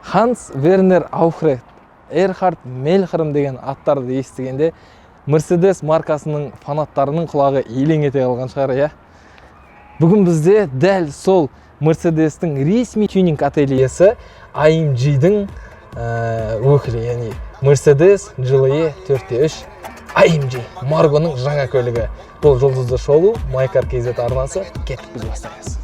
Ханс Вернер Аухрехт, Эрхард Мельхерм деген аттарды естігенде Mercedes маркасының фанаттарының құлағы елең ете қалған шығар, иә? Бүгін бізде дәл сол Mercedes-тің ресми тюнинг ательесі AMG-дің өкілі, яғни Mercedes GLE 4.3 AMG Margo'ның жаңа көлігі. Бұл жұлдызды шолу Майкар KZ арнасы, кеттік біз бастаймыз.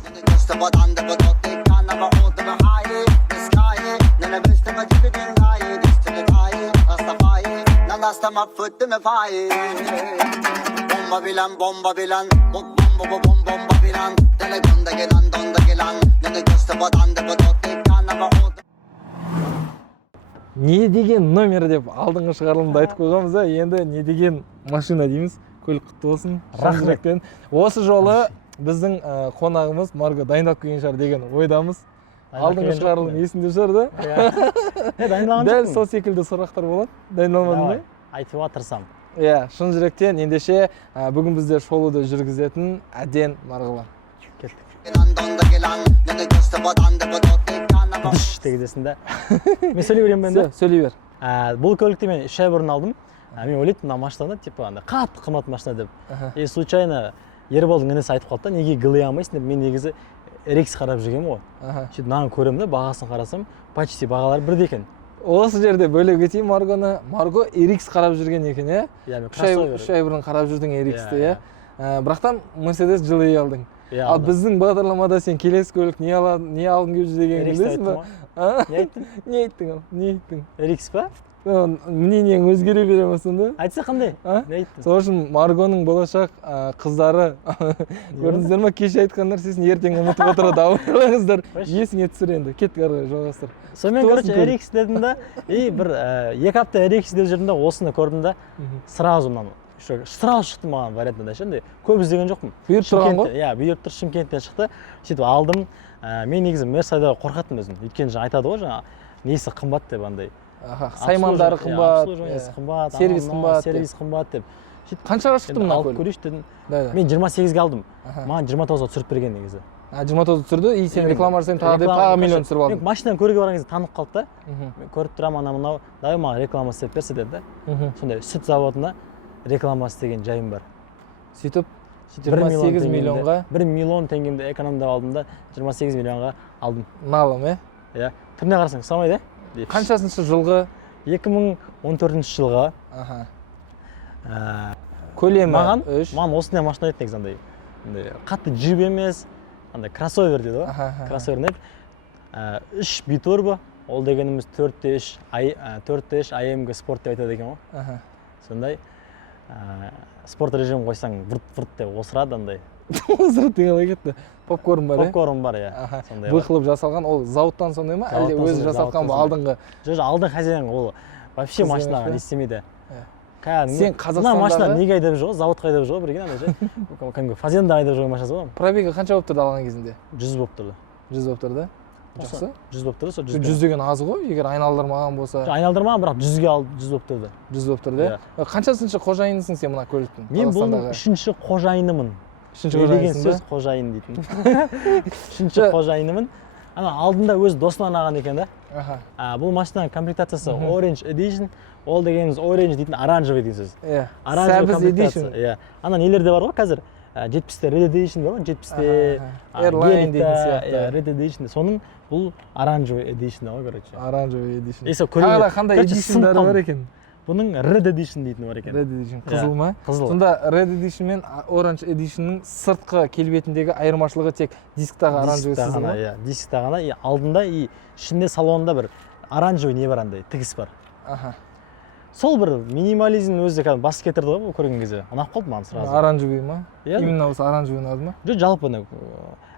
Не деген номер деп алдыңғы шығарылымда айтып қойғанбыз, енді не деген машина дейміз. Көлік құтты болсын. Рахмет. Осы жолы біздің қонағымыз Марго дайындап келген шығар деген ойдамыз. Алдыңғы шығарылым есінде шығар да? Дәл сол секілді сұрақтар болады. Дайындалмадың ба? Айтуға тырысам. Иә, шын жүректен ендеше бүгін бізде шолуды жүргізетін әден Марғылар. Дыш дегенде. Мен сөйлей беремін бе енді? Сөйлей бер. Бұл көлікті мен 3 ай бұрын алдым. Мен ойлайтын мына машинаны типа қатты қымбат машина деп. Случайно Ерболдың інісі айтып қалды, неге GLE алмайсың деп. Мен негізі RX қарап жүргенмін ғой. Сөйтіп мынаны көремін де, бағасын қарасам, почти бағалары бірдей екен. Осы жерде бөле кетейін Маргоны. Марго RX қарап жүрген екен, иә? Иә, мен кроссовер. 3 ай бұрын қарап жүрдің RX-ті, иә? Бірақтан Mercedes GLE алдың. Ал біздің бағдарламада сен келесі көлік не алғың келіп жүр деген білесің ба? Не айттың? Не айттың ал? Не айттың? RX па? Мнениең өзгере бере ма сонда? Айтса қандай? Не айттың? Сол үшін Маргоның болашақ қыздары көрдіңіздер ма, кеше айтқан нәрсесін ертең ұмытып отырады, ауырыңыздар. Есіңе түсір енді. Кеттік ары қарай жалғастыр. Сонымен короче RX дедім да, бір 2 апта RX деп жүрдім да, осыны көрдім да, сразу мынаны сразу шықты маған вариантында ше, көп іздеген жоқпын. Бұйырып тұрған ғой? Иә, бұйырып тұр, Шымкенттен шықты. Сөйтіп алдым. Мен негізі Мерседесті қорқаттым өзім. Өйткені жаңа айтады ғой, жаңа несі қымбат деп андай. Саймандары қымбат, сервис қымбат деп. Қаншаға шықты мына көлік? Алып көрейінші дедім. Мен 28-ге алдым. Маған 29-ға түсіріп берген негізі. 29-ға түсірді, и сен реклама жасайын тағы миллион түсіріп алдың. Мен машинаны көруге барған кезде танып қалды да. Мен көріп тұрамын, анау давай маған реклама істеп берсе деді да. Сондай сүт заводына реклама істеген жайым бар. Сөйтіп 28 миллионға 1 миллион теңгемді экономдап алдым да 28 миллионға алдым. Налым, иә? Түріне қарасаң ұқсамайды, иә? Қаншасыншы жылғы? 2014 жылға. Көлемі? Маған осындай машина еді негізі андай. Қатты джип емес, андай кроссовер дейді ғой. Кроссовер не? 3 битурбо, ол дегеніміз 4.3 AMG спорт деп айтады екен ғой. Сондай спорт режим қойсаң вұрт деп осырады андай. Осырады деген қалай кетті? Попкорн бар, иә? Попкорн бар, иә. Бұқылып жасалған, ол зауыттан сондай ма? Әлде өзі жасатқан бұл алдыңғы? Жоқ, алдың хозяин ол вообще машинаға не істемейді. Сен Қазақстандағы... Мына машина неге айдап жүр ғой, заводқа айдап жүр ғой, бірген андай ше. Кәдімгі фазенда айдап жүрген машинасы ғой. Пробегі қанша болып тұрды алған кезінде? 100 болып тұрды. 100 болып тұрды? Жақсы? 100 болып тұрды, сол 100 деген аз ғой, егер айналдырмаған болса. Айналдырмаған, бірақ 100-ге алды, 100 болып тұрды. 100 болып тұрды, иә? Қаншасыншы қожайынысың сен мына көліктің? Мен бұл 3-ші қожайынымын. 3-ші қожайынысың ба? Сөз қожайын дейтін. 3-ші қожайынымын. Ана алдында өз досынан алған екен да. Бұл машинаның комплектациясы Orange Edition. Ол дегеніміз Orange дейтін оранжевый деген сөз. Сәбіз Edition. Ана нелерде бар ғой қазір. 70-те Red Edition бар ғой, 70-те Airline дейтін сияқты. Red Edition. Соның бұл оранжевый Edition ғой, короче. Оранжевый Edition. Тағы қандай Edition'дары бар екен? Бұның Red Edition дейтін бар екен. Red Edition, қызыл ма? Қызыл. Сонда Red Edition мен Orange Edition'ның сыртқы келбетіндегі айырмашылығы тек дисктағы оранжевый сызы ма? Иә, дисктағы ғана, алдында и ішінде салонында бір оранжевый не бар андай, тігіс бар. Сол бір минимализм өзі кәдімгі бас кетірді ғой көрген кезде. Ұнап қалды маған сразу. Оранжевый ма? Именно осы оранжевый ұнады ма? Жоқ, жалпы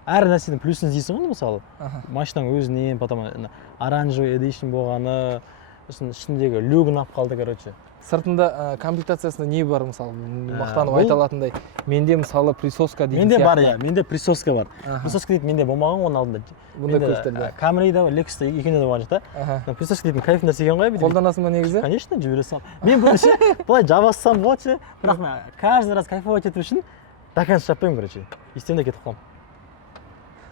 әр нәрседен плюсын іздейсің ғой мысалы. Машинаның өзінен, потом оранжевый Edition болғаны, ішіндегі люк ұнап қалды, короче. Сыртында комплектациясында не бар мысалы? Мақтанып айта алатындай. Менде мысалы присоска дейтін сияқты. Менде бар, иә. Менде присоска бар. Присоска дейтін менде болмаған оның алдында. Бұндай көліктерде. Камрида, Lexus'та екеуінде де болған жоқ та. Присоска дейтін кайф нәрсе екен ғой. Қолданасың ба негізі? Конечно, жібере сал. Мен көрші былай жабассам болады, бірақ мен каждый раз кайфовать ету үшін до конца жаппаймын, короче. Естемде кетіп қаламын.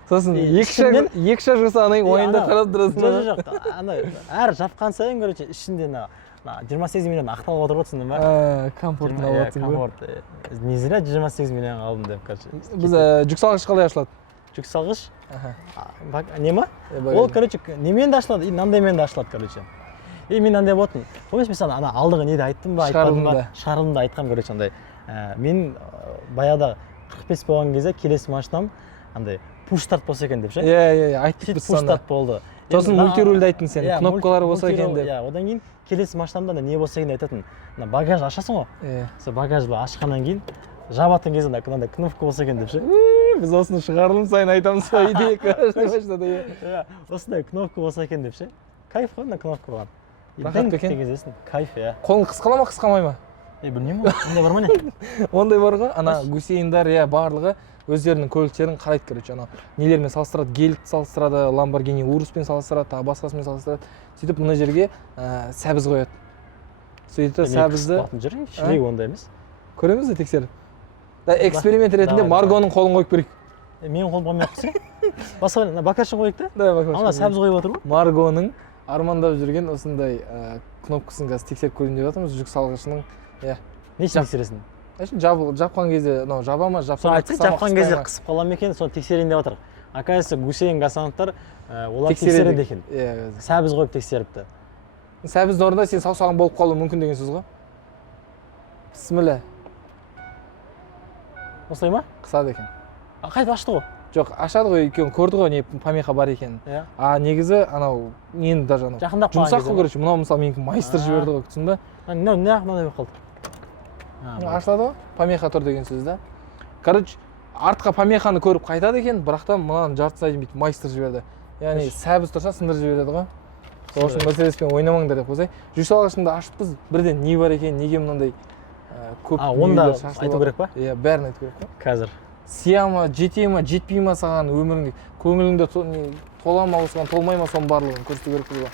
сосын екі шаг жасағаннан кейін ойында қарап тұрасың ба? жоқ ана әр жапқан сайын короче ішінде мына 28 миллион ақталып отыр ғой, түсіндің ба? Комфортно алып отырсың ғой. Комфорт. Не зря 28 миллион алдым деп, короче. Біз жүк салғыш қалай ашылады? Жүк салғыш? Не ма? Ол, короче, немен де ашылады, и мынандаймен де ашылады, короче. И мен андай болатын. Помнишь, мен саған ана алдыңғы неде айттым ба, айтпадым ба? Шығарылымда айтқам, короче, андай. Мен баяғыда 45 болған кезде келесі машинам андай пуш-старт болса екен деп ше. Иә, айттық біз санда. Пуш-старт болды. Сосын мультирульді айттың сен, кнопкалары болса екен деп. Иә, одан кейін келесі машинамда не болса екен айтатын. Багаж ашасың ғой. Сол багажды ашқаннан кейін жабатын кезде мынандай кнопка болса екен деп ше. Біз осыны шығарылым сайын айтамыз ғой, идея машинада. Иә, осындай кнопка болса екен деп ше. Кайф қой мына кнопка болған. Рахат екен. Кайф, иә. Қолың қысқала ма, қысқамай ма? Білмеймін ғой, ондай бар ма не? Ондай бар ғой, ана гусейндар, иә, барлығы өздерінің көліктерін қарайды, короче, ана нелермен салыстырады, гелікті салыстырады, Lamborghini Uruspен салыстырады, тағы басқасымен салыстырады. Сөйтіп мына жерге сәбіз қояды. Сөйтіп сәбізді шілей ондай емес. Көреміз де тексеріп. Эксперимент ретінде Маргоның қолын қойып көрейік. Менің қолым қоймай қойсын. Басқа бакашын қойып та? Да, бакашын. Ана сәбіз қойып отыр ғой. Маргоның армандап жүрген осындай кнопкасын қазір тексеріп көрейін деп жатырмыз, жүк салғышының. Иә. Не үшін тексересің? Жапқан кезде, жаба ма, жапқан кезде қысып қала ма екен, соны тексерейін деп жатыр. Оказывается, Гусейн Гасановтар олар тексереді екен. Сәбіз қойып тексеріпті. Сәбіздің орнында сен саусағың болып қалуы мүмкін деген сөз ғой. Бісміллә. Осылай ма? Қысады екен. Қайтып ашты ғой? Жоқ, ашады ғой, екеуін көрді ғой, не помеха бар екенін. Негізі анау нені даже анау жақындап жұмсақ қой, короче, мынау мысалы менікі майстер жіберді ғой, түсін ба? Не мынандай болып қалды? Ашылады ғой, помеха тұр деген сөз да. Короче, артқа помеханы көріп қайтады екен, бірақ та мынаның жартысына дейін бүйтіп майстер жіберді. Яғни сәбіз тұрса сындырып жібереді ғой. Сол үшін мәселеспен ойнамаңдар деп қойсай. Жүк салғышында ашыппыз, бірден не бар екен, неге мынандай көп онда айту керек па? Иә, бәрін айту керек па? Қазір. Сия ма, жете ма, жетпей ма саған өміріңде, көңіліңде тола ма, осыған толмай ма, соның барлығын көрсету керек бұл.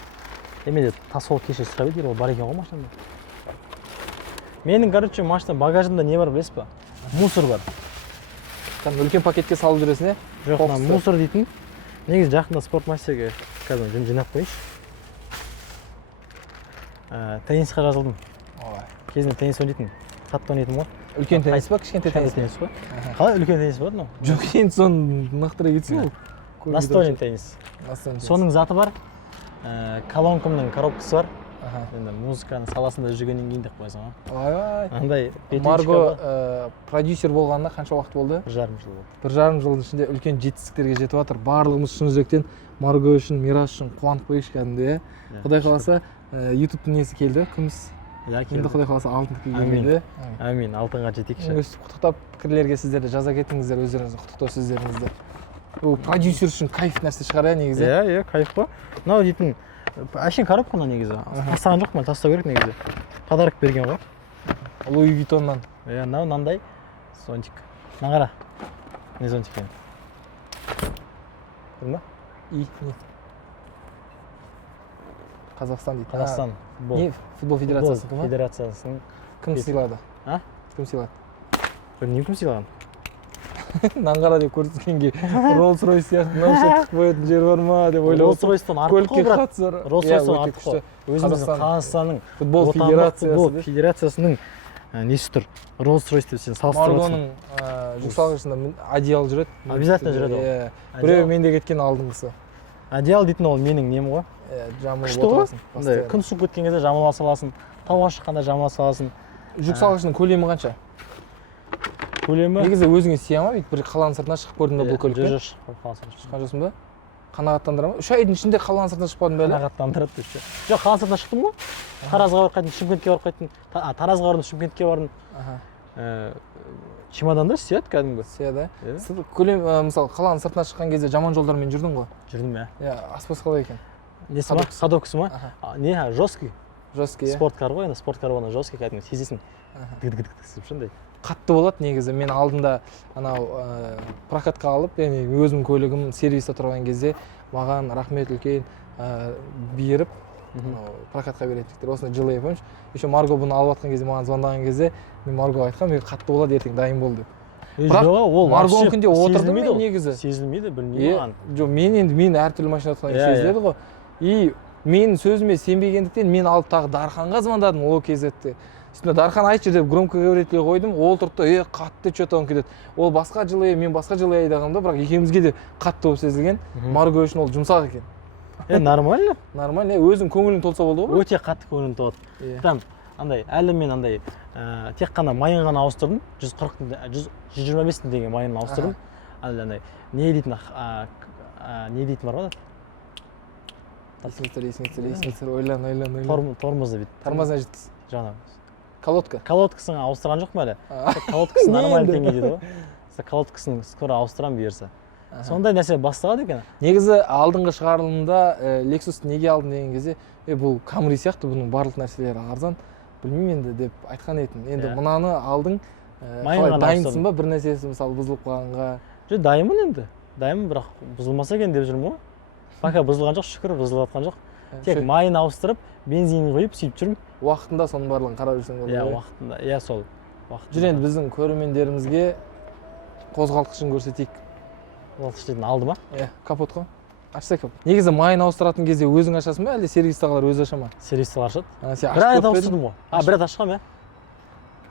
Менде тасол кеше сұрап еді, ол бар екен ғой машинамда. Менің, короче, машина багажымда не бар білесіз ба? Мусор бар. Үлкен пакетке салып жүресің, е? Жоқ, мусор дейтін. Негізі жақында спортмастерге қазір жинап қойшы. Теннисқа жазылдым. Кезінде теннис ойнайтын. Қатты ойнайтын ғой. Үлкен теннис ба, кішкентай теннис қой? Қалай үлкен теннис бар мынау? Жоқ, енді соны нақтыра кетсің ғой. Настольный теннис. Соның заты бар. Колонкамның коробкасы бар. Енді музыканың саласында жүргеннен кейін деп қойсың ғой. Ай-ай. Андай Марго продюсер болғанына қанша уақыт болды? 1,5 жыл болды. 1,5 жылдың ішінде үлкен жетістіктерге жетіп жатыр. Барлығымыз шын жүректен Марго үшін, Мирас үшін қуанып қояйықшы кәдімгідей, иә. Құдай қаласа YouTube-тың несі келді, күміс. Енді Құдай қаласа алтын тікілген келді. Әмин, алтынға жетейікші. Өстіп құттықтап пікірлерге сіздерді жаза кетіңіздер, өздеріңіздің құттықтау сөздеріңізді. Ол продюсер үшін кайф нәрсе шығар, иә, негізі. Иә, кайф қой. Мынау дейтін әшейін коробка мына негізі. Тастаған жоқ, мен тастау керек негізі. Подарок берген ғой. Луи Виттоннан. Иә, мынандай зонтик. Мына қара. Не зонтик екен? Көрдің ба? Не? Қазақстан дейді. Қазақстан. Не? Футбол федерациясы ма? Федерациясының. Кім сыйлады? Кім сыйлады? Білмеймін кім сыйлаған. Нанғара деп көрсеткенге Rolls-Royce сияқты мынау шеттік қоятын жер бар ма деп ойлап Rolls-Royce'тан артық қой, брат. Rolls-Royce'тан артық қой. Өзіміздің Қазақстанның футбол федерациясының несі тұр. Rolls-Royce деп сен салыстырып отырсың. Маргоның жүк салғышында одеял жүреді. Обязательно жүреді ол. Біреу менде кеткен алдыңғысы. Одеял дейтін ол менің нем ғой. Жамылып отырасың. Күн суық кеткен кезде жамыла саласың. Тауға шыққанда жамыла саласың. Жүк салғышының көлемі қанша? Көлемі? Негізі өзіңе сия ма? Бір қаланың сыртына шығып көрдің бе бұл көлікпен? Шыққан жоқсың ба? Қанағаттандыра ма? 3 айдың ішінде қаланың сыртына шықпадың ба? Қанағаттандырады деп ше. Жоқ, қаланың сыртына шықтым ғой. Таразға барып қайттым, Шымкентке барып қайттым. Таразға бардым, Шымкентке бардым. Чемоданда сияды кәдімгі. Сияды. Көлем, мысалы, қаланың сыртына шыққан кезде жаман жолдармен жүрдің ғой? Жүрдім, иә. Аспаз қалай екен? Несі ма? Ходовкасы ма? Не, жесткий. Жесткий, иә. Спорткар ғой, енді спорткар болғанда жесткий кәдімгі сезесің. Дік-дік-дік шындай. Қатты болады негізі. Мен алдында анау прокатқа алып, яғни өзім көлігім сервисте тұрған кезде маған рахмет үлкен беріп прокатқа беретіндіктер. Осыны жылы помнишь? Еще Марго бұны алып жатқан кезде, маған звондаған кезде, мен Маргоға айтқам, қатты болады, ертең дайын бол деп. Бірақ ол маргонкінде отырдым мен негізі. Сезілмейді, білмеймін маған. Жоқ, мен әртүрлі машина отқаннан сезіледі ғой. И менің сөзіме сенбегендіктен мен алып тағы Дарханға звондадым ол кезетте. Үстіне Дархан айтшы деп громко говоритель қойдым, ол тұрды, қатты что-то он кетеді. Ол басқа жылы, мен басқа жылы айдағанымда, бірақ екеумізге де қатты болып сезілген. Марго үшін ол жұмсақ екен. Нормально. Нормально, өзің көңілің толса болды ғой. Өте қатты көңілім толады. Там андай әлі мен андай тек қана майын ғана ауыстырдым. 125 теңге майын ауыстырдым. Әлі андай не дейтін бар ғой? Есіңіздер, ойлан. Тормозы бит. Тормозына жеткіз. Жаңа. Колодка. Колодкасын ауыстырған жоқ па әлі? Колодкасы нормально теңге дейді ғой. Колодкасын скоро ауыстырам бұйырса. Сондай нәрсе басталады екен. Негізі алдыңғы шығарылымда Lexus неге алдың деген кезде, бұл Camry сияқты бұның барлық нәрселері арзан. Білмеймін енді деп айтқан едім. Енді мынаны алдың, қалай дайынсың ба бір нәрсесі мысалы бұзылып қалғанға? Жоқ, дайынмын енді. Дайынмын, бірақ бұзылмаса екен деп жүрмін ғой. Пока бұзылған жоқ, шүкір бұзылып жатқан жоқ. Тек майын ауыстырып, бензинін құйып сөйтіп жүрмін. Уақытында соның барлығын қарап жүрсең болады. Иә, уақытында. Иә, сол. Жүр енді біздің көрермендерімізге қозғалтқышын көрсетейік. Қозғалтқыш дейтін алды ма? Иә, капот қой. Ашса капот. Негізі майын ауыстыратын кезде өзің ашасың ба, әлде сервистағылар өзі аша ма? Сервистағылар ашады. Бір рет ауыстырдым ғой. Бір рет ашқам, иә.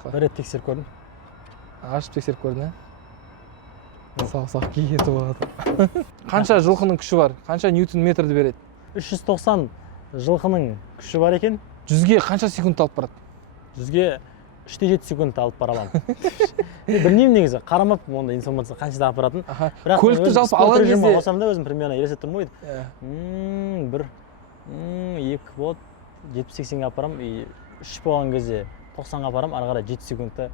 Бір рет тексеріп көрдім. Ашып тексеріп көрдің, ә? Сақ кетіп болады. Қанша жылқының күші бар? Қанша ньютон метрді береді? 390 жылқының күші бар екен. 100-ге қанша секунд алып барады? 100-ге 3-7 секунд алып бара аламын. Білмеймін негізі, қарамаппын онда информация қаншада алып баратынын. Көлікті жалпы алған кезде қосам да өзім примерно елестетіп тұрмын ғой. Бір 2 болады, 70-80-ге алып барамын, 3 болған кезде 90-ға апарамын, ары қарай 7 секундта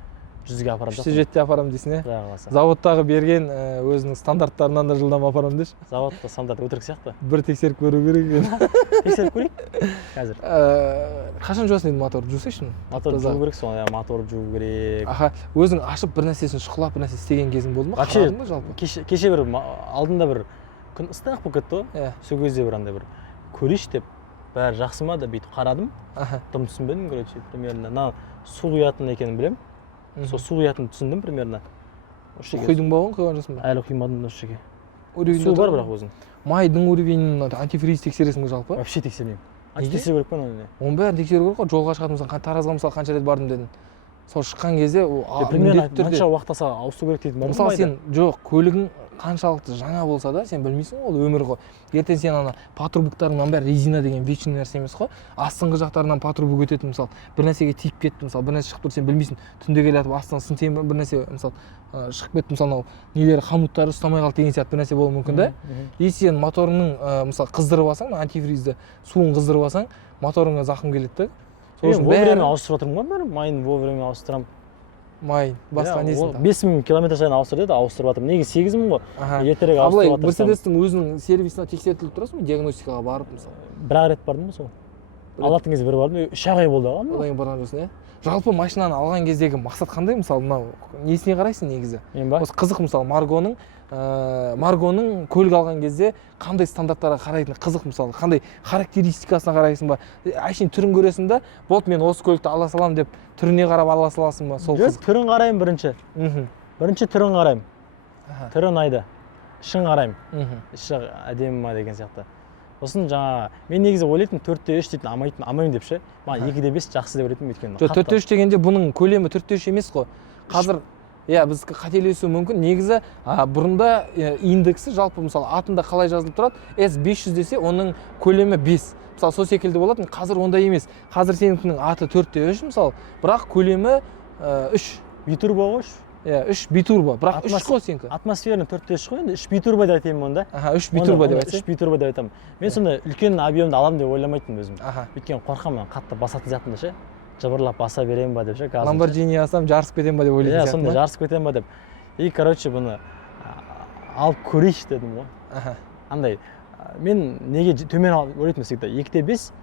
100-ге апарам. 3-7-те апарам дейсің, е? Құдай қаласа. Заводтағы берген өзінің стандарттарынан да жылдам апарам деші. Заводта стандарт өтірік сияқты. Бір тексеріп көру керек. Тексеріп көрейік қазір. Қашан жуасың еді моторды жусайшы? Мотор жуу керек, соны мотор жуу керек. Өзің ашып бір нәрсесін шұқылап бір нәрсе істеген кезің болды ма? Қарадың ба жалпы? Кеше бір алдында бір күн ыстық болып кетті ғой. Сол кезде бір андай бір көрейінші деп бәрі жақсы ма деп бүйтіп қарадым. Дым түсінбедім, короче, примерно су құятын екенін білем. Сол су құятынын түсіндім примерно. Құйдың ба оған, құйған жасың ба? Әлі құймадым осы жерге. Су бар бірақ өзің. Майдың уровенін антифриз тексересің бе жалпы? Вообще тексермеймін. Тексеру керек па оны? Оның бәрін тексеру керек қой. Жолға шығатын болсаң, таразға мысалы қанша рет бардым дедің. Сол шыққан кезде примерно қанша уақыт алса ауыстыру керек дейтін бар ма? Мысалы сен жоқ, көлігің қаншалықты жаңа болса да, сен білмейсің ол өмір ғой. Ертең сен ана патрубуктарыңнан бәрі резина деген вечный нәрсе емес қой. Астыңғы жақтарынан патрубук өтеді мысалы. Бір нәрсеге тиіп кетті мысалы, бір нәрсе шығып тұр, сен білмейсің. Түнде келатып астынан сынтайын ба, бір нәрсе мысалы шығып кетті мысалы, анау нелері хомуттары ұстамай қалды деген сияқты бір нәрсе болуы мүмкін да. И сен моторыңның мысалы қыздырып алсаң, антифризді суын қыздырып алсаң, моторыңа зақым келеді да. Вовремя ауыстырып отырмын ғой, майын вовремя ауыстырамын. Майын, басқа несін? 5000 километр сайын ауыстыр деді, ауыстырып жатырмын. Неге 8000 ғой? Ертерек ауыстырып жатырсам. Мерседестің өзінің сервисіне тексертіліп тұрасың ба, диагностикаға барып мысалы? Бір рет бардым ба сол? Алатын кезде бір бардым, 3 ай болды алған. Одан кейін барған жоқсың, иә? Жалпы машинаны алған кездегі мақсат қандай мысалы, мынау несіне қарайсың негізі? Осы қызық мысалы Маргоның көлік алған кезде қандай стандарттарға қарайтыны қызық мысалы, қандай характеристикасына қарайсың ба? Әшейін түрін көресің да, болды мен осы көлікті ала салам деп түріне қарап ала саласың ба? Сол қызық. Түрін қараймын бірінші. Бірінші түрін қараймын. Түрі ұнайды. Ішін қараймын. Іші әдемі ма деген сияқты. Сосын жаңа мен негізі ойлайтын 4-3 дейтін амаймын деп ше. Маған 2-5 жақсы деп ойлайтын өйткені. Жоқ, 4-3 дегенде бұның көлемі 4-3 емес қой. Қазір иә, біз қателесуі мүмкін. Негізі бұрында индексі жалпы мысалы атында қалай жазылып тұрады? S500 десе, оның көлемі 5. Мысалы сол секілді болатын. Қазір ондай емес. Қазір сенікінің аты 4-3 мысалы, бірақ көлемі 3. Битурбо ғой. Иә, 3 битурбо, бірақ 3 қой сенікі. Атмосферный 4-3 қой, енді 3 битурбо деп айтайын онда. 3 битурбо деп айтсай. 3 битурбо деп айтамын. Мен сонда үлкен объемды аламын деп ойламайтынмын өзім. Өйткені қорқамын, қатты басатын сияқтымын ше. Жабырлап баса беремін ба деп ше. Lamborghini алсам жарысып кетемін ба деп ойлайтын сияқтымын. Иә, сонда жарысып кетемін ба деп. И короче бұны алып көрейінші дедім ғой. Андай мен неге төмен ойлайтынмын всегда 2-5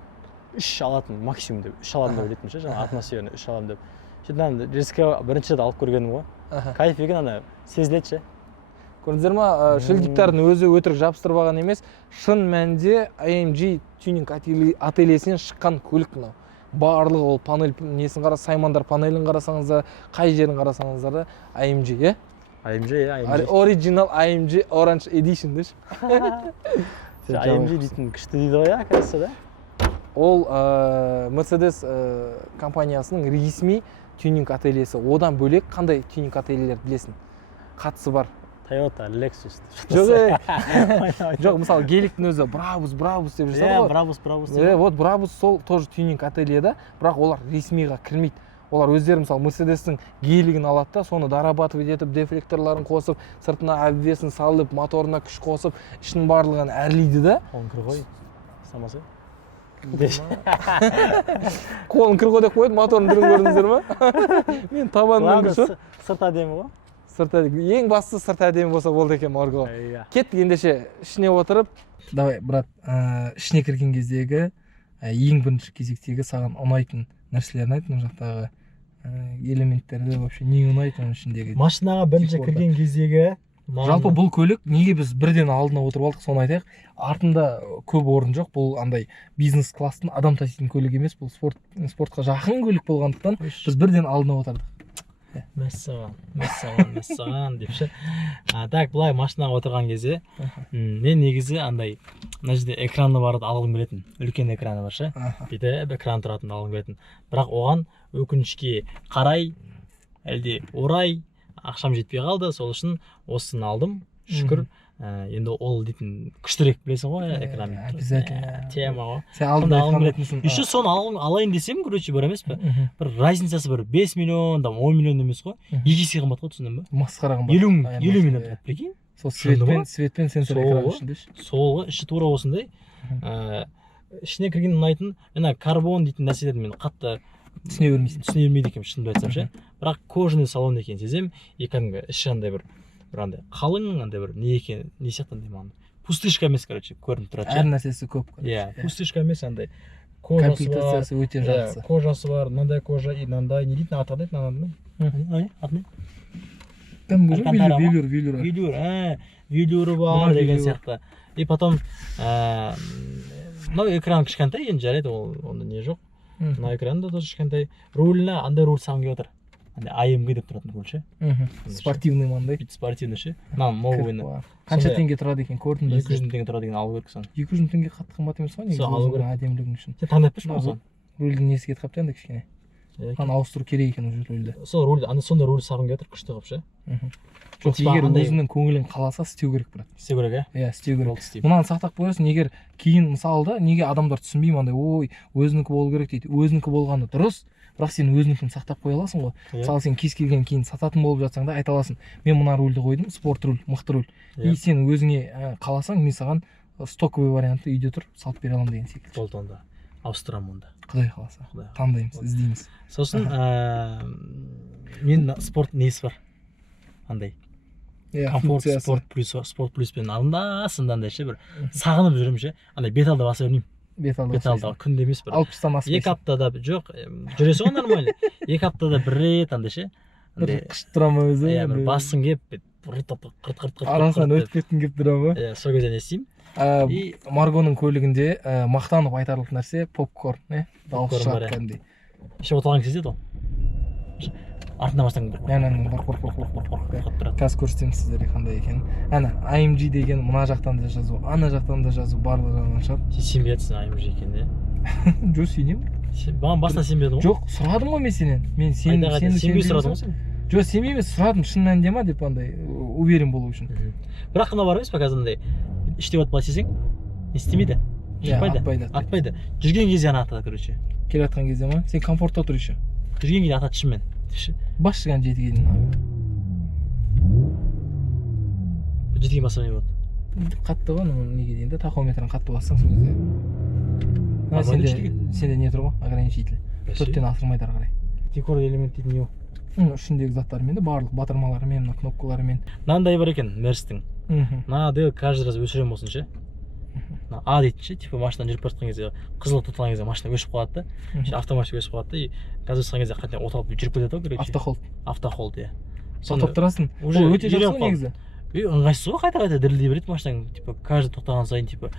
3 алатын максимум деп 3 аламын деп ойлайтынмын ше. Жаңа атмосферный 3 аламын деп. Сөйтіп риске бірінші рет алып көргенім ғой. Кайф екен, ана сезіледі ше. Көрдіңіздер ма, шильдиктардың өзі өтірік жабыстырып алған емес, шын мәнінде AMG тюнинг ательесінен шыққан көлік мынау. Барлығы ол панель несін қарасаңыздар, Саймандар панелін қарасаңыздар, қай жерін қарасаңыздар да AMG, е? AMG иә AMG. Original AMG Orange Edition деші. AMG дейтін күшті дейді ғой, оказывается, да? Ол Mercedes компаниясының ресми тюнинг ательесі. Одан бөлек қандай тюнинг ательелер білесің? Қатысы бар. Toyota, Lexus. Жоқ, мысалы геликтің өзі Brabus деп жасады ғой. Brabus. Вот Brabus сол тоже тюнинг ательеда, бірақ олар ресмиға кірмейді. Олар өздері мысалы Mercedes-тің гелигін алады да, соны дорабатывать етіп, дефлекторларын қосып, сыртына обвесін салып, моторына күш қосып, ішінің барлығын әрлейді да. Қолын кір ғой. Самасы. Қолын кір ғой деп қойды, моторын түрін көрдіңіздер ма? Мен табанынан күші. Сырт әдемі ғой. Ең бастысы сырт әдемі болса болды екен Марго. Кеттік ендеше ішіне отырып. Давай, брат, ішіне кірген кездегі ең бірінші кезектегі саған ұнайтын нәрселерін айт, мына жақтағы элементтерді вообще не ұнайды оның ішіндегі. Машинаға бірінші кірген кездегі жалпы бұл көлік неге біз бірден алдына отырып алдық, соны айтайық. Артында көп орын жоқ. Бұл андай бизнес класстың адам таситын көлік емес, бұл спортқа жақын көлік болғандықтан біз бірден алдына отырдық. мәссаған деп ше. Так, былай машинаға отырған кезде мен негізі андай мына жерде экраны барды алғым келетін. Үлкен экраны бар ше. Бүйтіп экран тұратын алғым келетін. Бірақ оған өкінішке қарай әлде орай ақшам жетпей қалды. Сол үшін осыны алдым. Шүкір. Енді ол дейтін күштірек білесің ғой экран. Обязательно. Тема ғой. Сен алдында алғым келетінсің. Еще соны алайын десем, короче, бар емес пе? Бір разницасы бір 5 миллион, 10 миллион емес қой. Есе қымбат қой, түсіндің бе? Масқара қымбат. 50 миллион тұрады, прикинь? Сол светпен сенсор экран ішінде. Сол іші тура осындай. Ішіне кірген ұнайтын, мына карбон дейтін нәрселерді мен қатты түсіне бермейді екен, шынымды айтсам ше. Бірақ кожаный салон екен сезем, кәдімгі іші андай бір андай қалың, андай бір не екен, не сияқты андай маған. Пустышка емес, короче, көрініп тұрады ше. Әр нәрсесі көп. Иә, пустышка емес, андай комплектациясы өте жақсы. Кожасы бар, мынандай кожа, мынандай, не дейтін аты дейді, мынандай. Аты не? Велюрі бар деген сияқты. И потом мынау экран кішкентай, енді жарайды, онда не жоқ. Мына экранда тоже кішкентай. Руліне андай руль сам келіп отыр. AMG деп тұратын руль ше. Спортивный мандай. Спортивный ше. Мына новыйны. Қанша теңге тұрады екен, көрдің бе? 200 теңге тұрады екен, алу керек соны. 200 теңге қатты қымбат емес қой, негізі әдемілігің үшін. Сен таңдап берші маған. Рульдің несі кетіп қапты енді кішкене. Аны ауыстыру керек екен уже рульді. Сол руль, сонда руль сағым келіп күшті қылып ше. Жоқ, егер өзіңнің көңілің қаласа істеу керек брат. Істеу керек, иә, істеу керек. Мынаны сақтап қоясың, егер кейін мысалы да неге адамдар түсінбейді андай, ой, өзінікі болу керек дейді. Өзінікі болғаны дұрыс, бірақ сен өзінікін сақтап қоя аласың ғой. Мысалы сен кез келген кейін сататын болып жатсаң да айта аласың, мен мына рульді қойдым, спорт руль, мықты руль. И сен өзіңе қаласаң, мен саған стоковый вариантты үйде тұр салып бере аламын деген секілді. Болды онда. Ауыстырамын онда. Құдай қаласа. Таңдаймыз, іздейміз. Сосын мен спорт несі бар? Андай. Комфорт, спорт плюспен анда-сында андай ше бір сағынып жүрем ше. Андай беталды баса бермеймін. Беталды күнде емес бір. 60-тан аспайсың. 2 аптада жоқ, жүресің ғой нормально. 2 аптада бір рет андай ше. Бір қышып тұра ма өзі? Иә, бір басың кеп, қырт арасынан өтіп кеткің кеп тұра ма? Иә, сол кезде не істеймін. Маргоның көлігінде мақтанып айтарлық нәрсе попкорн, дауыс шығады кәдімгідей. Ішіп отырған кезде ол. Артына барсаң бар. Қазір көрсетемін сіздерге қандай екенін. Әне, AMG деген мына жақтан да жазу, ана жақтан да жазу барлығы жағынан шығады. Сен сенбейатсың AMG екенде. Жоқ, сенемін. Маған басынан сенбедің ғой? Жоқ, сұрадым ғой мен сенен. Мен сенбей сұрадың ғой сен? Жоқ, сенбей емес, сұрадым, шын мәнінде ма деп андай уверен болу үшін. Бірақ қана бар емес па қазір андай іштеп отып сесең, не істемейді? Атпайды. Жүрген кезде ана атады, короче. Келе жатқан кезде ма? Сен комфортта тұр еще. Жүрген кезде атады шынымен. Бас шыған жеті келдің. Жетіген баса не болады? Қатты ғой, неге дейін де, тахометрін қатты бассаң сол кезде. Сенде не тұр ғой, ограничитель. 4-тен асырмайды ары қарай. Декор элемент дейтін не ол? Ішіндегі заттарымен де барлық батырмаларымен, кнопкаларымен. Мынандай бар екен Мерстің. Мынады каждый раз өшірем болсын ше. А дейтін ше, типа машинадан жүріп бара жатқан кезде қызыл тұтылған кезде машина өшіп қалады да. Автоматик өшіп қалады да, и газ өшкен кезде қайтадан оталып жүріп кетеді ғой, короче. Автохолд. Автохолд, иә. Тоқтап тұрасың. Ол өте жақсы негізі. ыңғайсыз ғой, қайта дірілдей береді машинаң, типа каждый тоқтаған сайын типа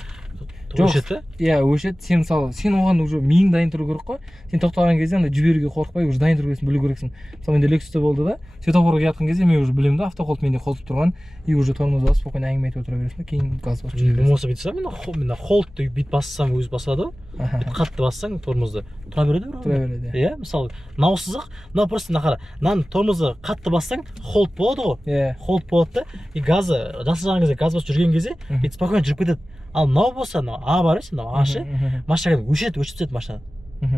өшеді. Иә, өшеді. Сен мысалы, сен оған уже миың дайын тұру керек қой. Сен тоқтаған кезде андай жіберуге қорықпай, уже дайын тұру керексің, білу керексің. Мысалы менде Lexus'та болды да, светофорға келатқан кезде мен уже білемін да, автоқолды менде қосып тұрған, и уже тормоз басып, спокойно әңгіме айтып отыра бересің да, кейін газ басып жүре бересің. Болмаса бүйтсем, мен холдты бүйтіп бассам өзі басады, бүйтіп қатты бассаң тормозды тұра береді. Тұра береді. Иә, мысалы, наусыз ақ, мына просто мына қара, мынаны тормозды қатты бассаң холд болады ғой. Иә. Холд болады да, и газы жасырған кезде, газ басып жүрген кезде бүйтіп спокойно жүріп кетеді. Ал мынау болса, мынау А бар емес, мынау А-шы, машина өшіп түседі машина.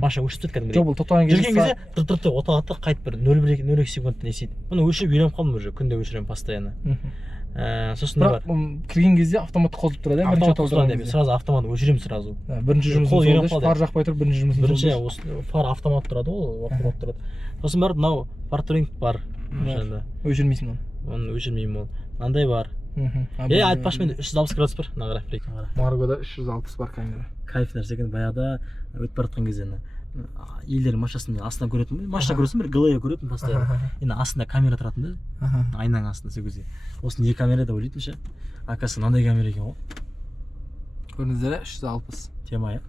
Машина өшіп түседі кәдімгідей. Жоқ, бұл тоқтаған кезде жүрген кезде тұр оталады, қайтып бір 0,2 секунд не істейді. Мұны өшіріп үйреніп қалдым уже, күнде өшіремін постоянно. Сосын не бар? Кірген кезде автоматты қосып тұрады, бірінші оталдырған кезде. Сразу автомат өшіремін сразу. Бірінші жұмысым болды, фар жақпай тұрып бірінші жұмысым болды. Бірінші фар автомат тұрады ғой, автомат тұрады. Сосын барып мынау партринг бар машинада. Өшірмейсің оны. Оны өшірмеймін ол. Мынандай бар. Айтпақшы менде 360 градус бар, мына қара фрейкін қара. Маргода 360 бар камера. Кайф нәрсе екен, баяғыда өтіп бара жатқан кезде елдер машинасын астынан көретін, машина көресің, бір ГЛ көретін постоянно. Енді астында камера тұратын да, айнаның астында сол кезде. Осы не камера деп ойлайтын ше. Оказывается, мынандай камера екен ғой. Көрдіңіздер, 360. Тема, иә.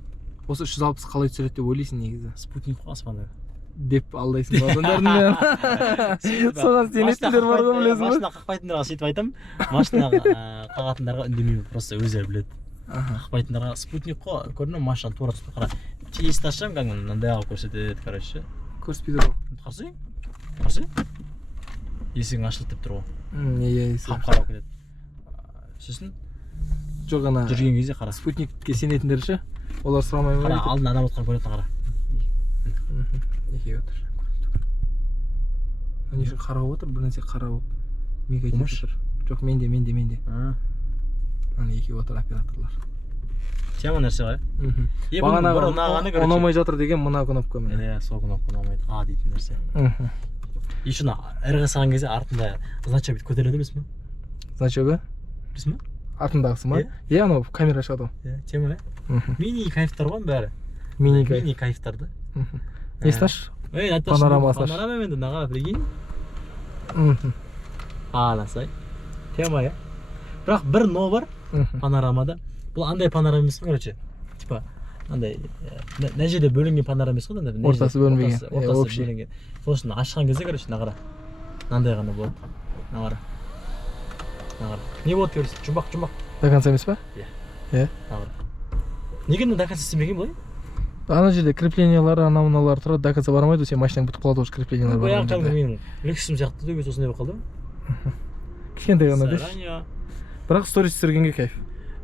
Осы 360 қалай түсіреді деп ойлайсың негізі? Спутник қой аспанда. Деп алдайсың адамдардың. Соған сенетіндер бар ғой, білесің ғой. Машина қақпайтындарға сөйтіп айтамын. Машина қағатындарға үндемеймін, просто өздері біледі. Қақпайтындарға спутник қой, көрдің бе, машина тура тұтып қара. Тиісті ашсам, мынандай қылып көрсетеді, короче. Көрсетпейді ғой. Қарсы? Есігің ашылып деп тұр ғой. Иә, есігің қап-қара кетеді. Сосын жоқ, ана жүрген кезде қара. спутникке сенетіндер ше, олар сұрамай ма? Қара, алдын адам отқан көретін қара. Екеуі отыр. Не үшін қарап отыр, бір нәрсе қарап отыр. Мега айтып отыр. Жоқ, менде. Ана екеуі отыр, операторлар. Тема нәрсе ғой. Бағанағы ұнамай жатыр деген мына кнопка міне. Иә, сол кнопка ұнамайды. А дейтін нәрсе. Еще әріға саған кезде артында значок бүйтіп көтеріледі емес пе? Значогы? Білесің бе? Артындағысы ма? Иә, анау камера шығады ғой. Иә, тема иә. Мини кайфтар ғой бәрі. Мини кайфтар да. Несін аш? Панорамасын аш. Панорама енді наға, прикинь. Аласай. Тема иә. Бірақ бір но бар панорамада. Бұл андай панорама емес қой, короче. Типа, андай, мына жерде бөлінген панорама емес қой, ортасы бөлінбеген. Ортасы бөлінген. Сол үшін ашқан кезде, короче, нағара. Мынандай ғана болады. Нағара. Не болады көресің? Жұмбақ. До конца емес па? Иә. Нағара. Неге до конца істемеген бұлай? Ана жерде креплениялары, ана-мыналар тұрады, до конца бармайды, сен машинаң бітіп қалады уже креплениялар бар. Баяғы кәдімгі менің Lexus'ым сияқты да, осындай болып қалды. Кішкентай ғана деші. Бірақ сторис түсіргенге кайф.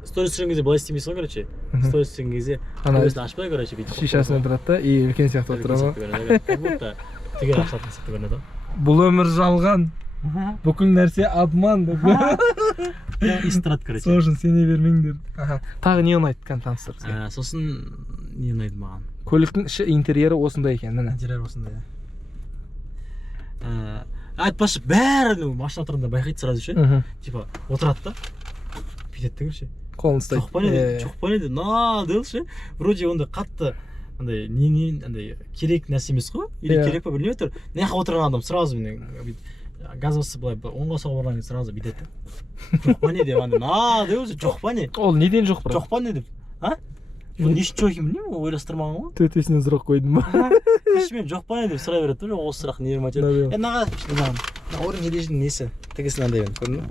Сторис түсірген кезде былай істемейсің ғой, короче. Сторис түсірген кезде көзін ашпай, короче, бүйтіп. Шишасына тұрады да, и үлкен сияқты болып тұрады ғой. Как будто түгел ашылатын сияқты көрінеді. Бұл өмір жалған. Бүкіл нәрсе обман деп. Истрат, короче. Сол үшін сене бермеңдер. Тағы не ұнайды таныстыр бізге? Сосын не ұнайды маған? Көліктің іші интерьері осындай екен, міне. Интерьері осындай. Айтпашы, бәрі машина тұрғанда байқайды сразу ше. Типа, отырады да. Бүйтеді де көрше. Қолын ұстайды. Чоқпан еді, на дел ше. Вроде онда қатты андай керек нәрсе емес қой. Или керек па білмей отыр. Мына отырған адам сразу газ басып былай оңға соғып барған кезде сразу бүйтеді. Жоқпа не деп андай, на деп өзі жоқпа не. Ол неден жоқ бірақ? Жоқпа не деп. Не үшін жоқ екенін білмеймін, ойластырмаған ғой. Төтесінен сұрақ қойдым ба? Мен жоқпа не деп сұрай береді, осы сұрақ не материал. Наға орын ереженің несі? Тігісін андай бен, көрдің бе?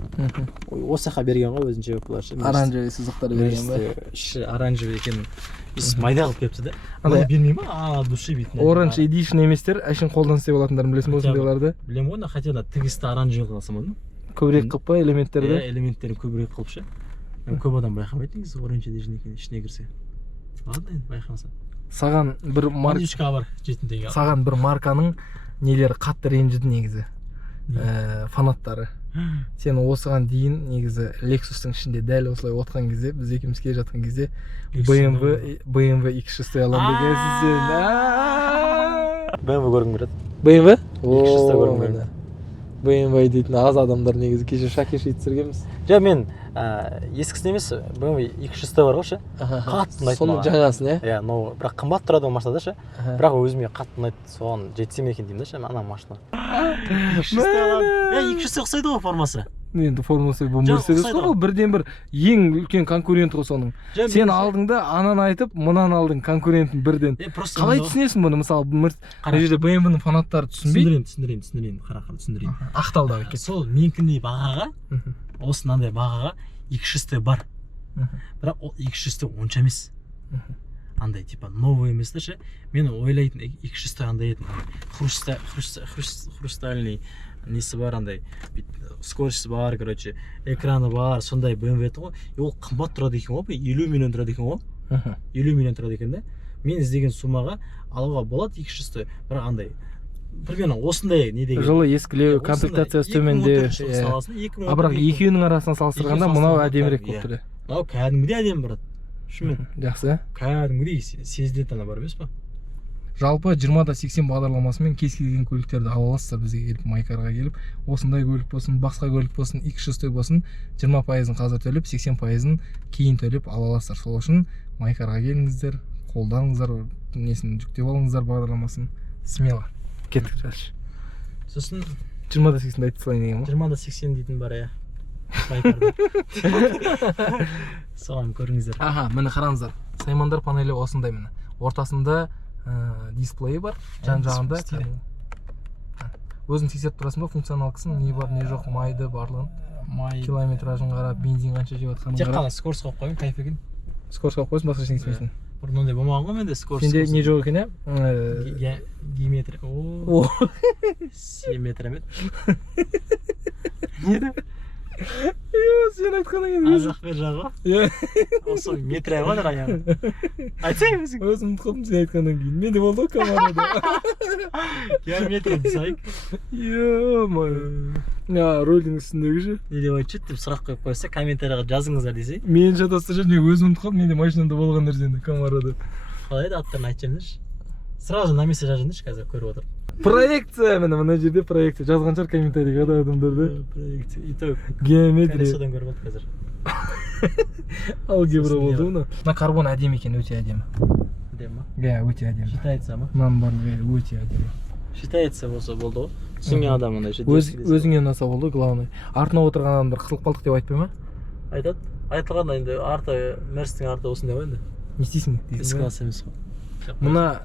Осы жаққа берген ғой өзінше бұлар ше. Оранжевый сызықтар берген ба? Іші оранжевый екен. Майда қылып келіпті да. Андай бермей ма? Души бүйтін. Orange Edition еместер, әшін қолдан істеп алатындарын білесің бе осындайларды? Білем ғой, хотя тігісті оранжевый қыласам оны. Көбірек қылып па элементтерді? Элементтерін көбірек қылып ше. Көп адам байқамайды негізі Orange Edition екен ішіне кірсе. Ладно енді байқамаса. Саған бір марканың нелері қатты ренжіді негізі. Фанаттары. Сен осыған дейін негізі Lexus'тың ішінде дәл осылай отқан кезде, біз екеуміз келе жатқан кезде BMW X6 алам дегенсің сен. BMW көргім келеді. BMW? X6 көргім келеді. BMW дейтін аз адамдар негізі кеше шакеши түсіргенбіз. Жа мен ескісін емес, BMW X6 бар ғой ше. Қатты ұнайды. Соның жаңасын, иә? Иә, бірақ қымбат тұрады ол машинада ше. Бірақ өзіме қатты ұнайды, соған жетсем екен деймін да ше, ана машина. X6 ұқсайды ғой формасы. енді формула бул Мерседес ғой, бірден бір ең үлкен конкурент ғой соның. Сен алдың да ананы айтып, мынаны алдың конкурентін бірден. Қалай түсінесің бұны? Мысалы, мына жерде BMW-ның фанаттары түсінбейді. Түсіндірейін, қара түсіндірейін. Ақталдағы кет. Сол менікіндей бағаға, осынандай бағаға 200 бар. Бірақ ол 200 онша емес. Андай типа новый емес та ше. Мен ойлайтын 200 андай еді. Хрустальный несі бар андай. Скоростьсі бар, короче, экраны бар, сондай BMW еді ғой. Ол қымбат тұрады екен ғой, 50 миллион тұрады екен ғой. 50 миллион тұрады екен да. Мен іздеген суммаға алуға болады 200, бірақ андай примерно осындай не деген. Жылы ескілеу, комплектациясы төменде. Бірақ екеуінің арасынан салыстырғанда мынау әдемірек болып тұр. Мынау кәдімгідей әдемі брат. Шынымен. Жақсы. Кәдімгідей сезілетін ана бар емес па? Жалпы 20-80 бағдарламасымен кез келген көліктерді ала аласыздар бізге келіп, Майкарға келіп, осындай көлік болсын, басқа көлік болсын, 200 болсын, 20%-ын қазір төлеп, 80%-ын кейін төлеп ала аласыздар. Сол үшін Майкарға келіңіздер, қолданыңыздар, несін жүктеп алыңыздар бағдарламасын. Смело. Кеттік дальше. Сосын 20-80-ді айтып салайын деген ба? 20-80 дейтін бар я. Майкарда. Соған көріңіздер. Аха, міне қараңыздар. Саймандар панелі осындай міне. Ортасында дисплейі бар, жан-жағында. Өзің тексеріп тұрасың ба функционалкасын, не бар, не жоқ, майды барлығын. Километражын қарап, бензин қанша жеп жатқанын қарап. Тек қана скорость қойып қойын, кайф екен. Скорость қойып қойсын, басқа ештеңе істемейсің. Бұрын ондай болмаған ғой менде скорость. Сенде не жоқ екен, Геометрия. О, 7 метр емес. Не де? Сен айтқаннан кейін өзі бер жағы. Осы метрия ғой аяғы. Айтсай өзің. Өзім ұмытып сен айтқаннан кейін. Менде болды ғой камерада. Геометрия десайық. Рөлдің үстіндегі ше. Не деп айтшы деп сұрақ қойып қойса, комментарияға жазыңыздар десей. Мен шатастырып жүрмін, өзім ұмытып қалдым, менде машинамда болған нәрсені камерада. Қалай еді аттарын айтып жіберіңізші. Сразу на месте жазыңызшы, қазір көріп отыр. Проекция, мына жерде проекция жазған шығар комментарийға да адамдарды. Проекция. Итог. Геометрия. Колесодан көріп отыр қазір. Алгебра болды мына. Мына карбон әдемі екен, өте әдемі. Әдемі ма? Иә, өте әдемі. Считается ма? Мынаның барлығы өте әдемі. Считается болса болды ғой. Түсінген адам мындай. Өзіңе ұнаса болды, главный. Артына отырған адамдар қысылып қалдық деп айтпай ма? Айтады. Айтылған енді арты, Мерстің арты осындай ғой енді. Не істейсің? С-класс емес қой. Мына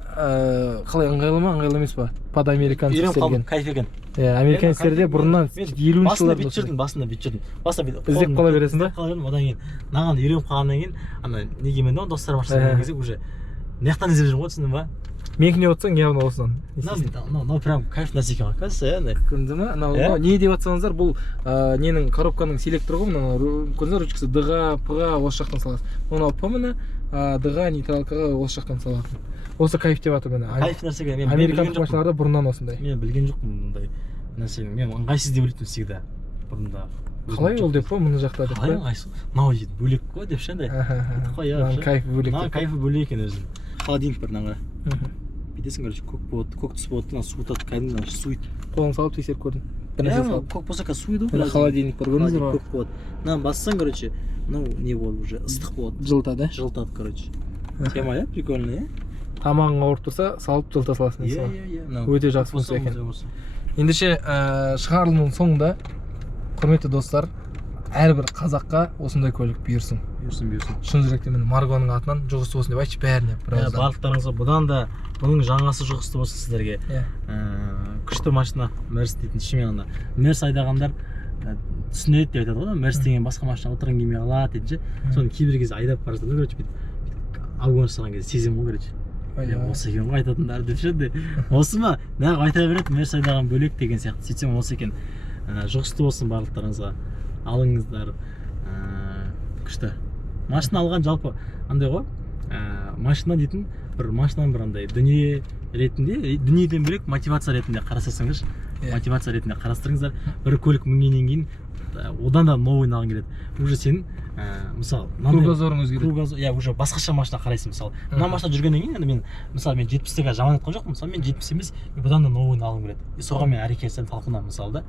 қалай ыңғайлы ма, ыңғайлы емес па? Под американец үйреніп қалдым, кайф екен. Американецтерде бұрыннан 50-ші жылдарда басында бүйтіп жүрдім. Іздеп қала бересің ба? Одан кейін маған үйреніп қалғаннан кейін ана неге мен достар баштаған кезде уже мынаяқтан іздеп жүрмін ғой, түсіндің ба? Менікіне отырсаң явно осыдан. Мынау прям кайф нәрсе екен ғой, кажется, андай. Көрдіңіздер ма? Анау не деп жатсаңыздар, бұл ненің коробканың селекторы ғой, мына көрдіңіздер ручкасы Д-ға, П-ға осы жақтан саласың. Оны алып міне Д-ға, нейтралкаға осы жақтан салатын. Осы кайф деп жатыр міне. Кайф нәрсеге мен американдық машиналарда бұрыннан осындай. Мен білген жоқпын мұндай нәрсені. Мен ыңғайсыз деп ойлайтынмын всегда. Бұрында. Қалай ол деп қой, мына жақта деп қой. Қалай ыңғайсыз? Мынау дейді бөлек қой деп ше андай. Кайф бөлек. Мына кайфы бөлек екен өзім. Холодильник бар мынаған. Бүйтесің, короче, көк түс болады, мына суытады, кәдімгі суиды. Қолын салып тексеріп көрдім. Көк болса қазір суиды ғой. Холодильник бар, көрдіңіз ба? Көк болады. Мынаны бассаң, короче, мынау не болады уже, ыстық болады. Жылытады, жылытады, короче. Тема, иә, прикольно, иә? Тамағың ауырып тұрса, салып жылыта саласың. Иә. Өте жақсы болса екен. Ендеше шығарылымның соңында, құрметті достар, әрбір қазаққа осындай көлік бұйырсын. Бұйырсын. Шын жүректен мен Маргоның атынан жұғысты болсын деп айтшы бәріне. Барлықтарыңызға бұдан да бұның жаңасы жұғысты болсын сіздерге. Күшті машина, Мерс дейтін шымен ана. Мерс айдағандар түсінеді деп айтады ғой, Мерс деген басқа машина отырған келмей қалады дейді. Соны кейбір кезде айдап бара жатады, короче, бүйтіп агон жасаған кезде сеземін ғой, короче. Осы екен ғой айтатындар деп ше. Осы ма? Неғып айта береді, Мерс айдаған бөлек деген сияқты. Сөйтсем осы екен. Жұғысты болсын барлықтарыңызға. Алыңыздар. Күшті. Машина алған жалпы андай ғой. Машина дейтін бір машинаның бір андай дүние ретінде, дүниеден бөлек мотивация ретінде қарасаңыздар. Мотивация ретінде қарастырыңыздар. Бір көлік мінгеннен кейін одан да новыйын алғың келеді. Уже сен мысалы кругозорың өзгереді. Иә, уже басқаша машина қарайсың мысалы. Мына машина жүргеннен кейін енді мен мысалы мен 70-ге жаман айтқан жоқпын. Мысалы мен 70 емес, бұдан да новыйын алғым келеді. Соған мен әрекет жасап талқыланамын мысалы да.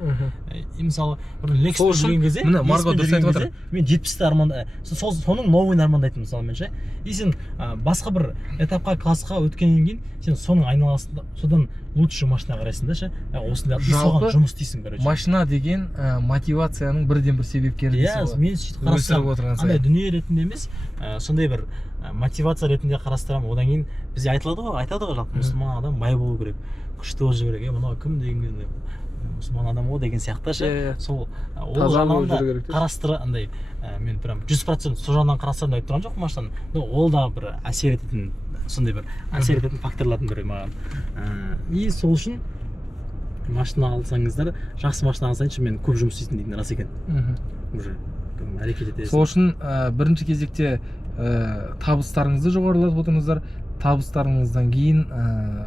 Мысалы бір Lexus жүрген кезде, міне Марго дұрыс айтып отыр. Мен 70-те арманда, соның новыйын армандайтынмын мысалы мен ше. И сен басқа бір этапқа, классқа өткеннен кейін сен соның айналасында, содан лучше машина қарайсың да ше осындай Жалпы, соған жұмыс істейсің короче. Машина деген мотивацияның бірден бір себепкері Иә, дейсіз ғой. мен сөйтіп Өсіріп отырған қарастырамын. Андай сайын. дүние ретінде емес, сондай бір мотивация ретінде қарастырамын. Одан кейін бізде айтады ғой жалпы мұсылман адам бай болу керек, күшті болу керек. Мынау кім деген мұсылман адам ғой деген сияқты ше. Сол ол жағынан да қарастыра андай мен прям 100% сол жағынан қарастырам деп айтып тұрған жоқпын машинаны. Но ол да бір әсер ететін сондай бір әсер ететін факторлардың бірі маған. И сол үшін машина алсаңыздар, жақсы машина алсаңызшы мен көп жұмыс істейтін дейтін рас екен. Уже әрекет етесің. Сол үшін бірінші кезекте табыстарыңызды жоғарылатып отырыңыздар. Табыстарыңыздан кейін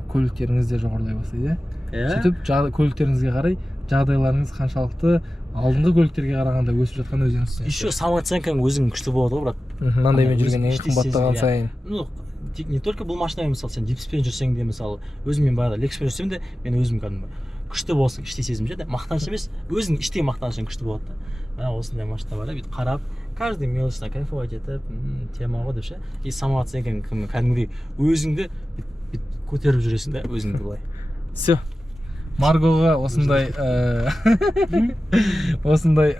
көліктеріңіз де жоғарылай бастайды. Сөйтіп көліктеріңізге қарай жағдайларыңыз қаншалықты алдыңғы көліктерге қарағанда өсіп жатқан өзіңіз түсінесіз. Еще самооценкаң өзің күшті болады ғой, брат. Мынандаймен жүргеннен кейін қымбаттаған сайын. Ну, не только бұл машинамен мысалы сен джипспен жүрсең де мысалы өзім мен баяғыда лексуспен жүрсем де мен өзім кәдімгі күшті болсын іштей сезім ше, мақтаныш емес, өзің іштей мақтанышың күшті болады да. Осындай машина бар да, бүйтіп қарап, каждый мелочына кайфовать етіп, тема ғой деп ше. И самооценкаң кәдімгідей өзіңді көтеріп жүресің да, өзіңді былай. Все. Маргоға осындай осындай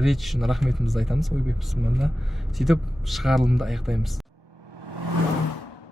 реч үшін рахметімізді айтамыз ойбек мұсылманына. Сөйтіп шығарылымды аяқтаймыз.